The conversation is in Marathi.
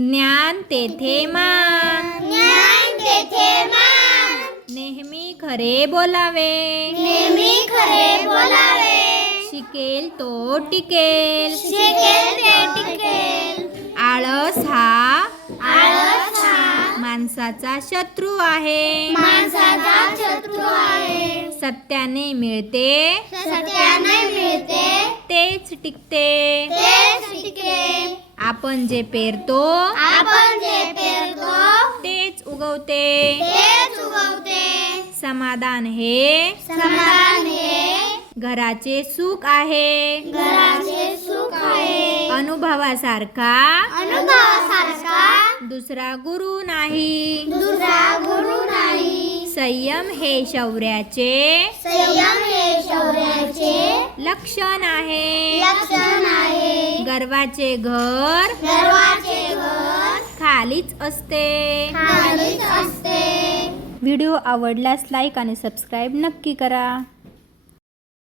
ज्ञान तेथे मान. ज्ञान तेथे मान. नेहमी खरे बोलावे. नेहमी खरे बोलावे. शिकेल तो टिकेल. शिकेल ते टिकेल. आळस हा आळस हा माणसाचा शत्रू आहे. माणसाचा शत्रू आहे. सत्याने मिळते. सत्याने मिळते. तेच टिकते. आपण जे पेरतो आपण जे पेरतो तेच उगवते. तेच उगवते. समाधान हे समाधान हे घराचे सुख आहे. घराचे सुख आहे. अनुभवासारखा अनुभवासारखा दुसरा गुरु नाही. दुसरा गुरु नाही. संयम हे शौर्याचे संयम हे शौर्याचे लक्षण आहे. लक्षण आहे गर्वाचे घर गर्वाचे घर खालीच असते. खालीच असते. व्हिडिओ आवडल्यास लाईक आणि सबस्क्राईब नक्की करा.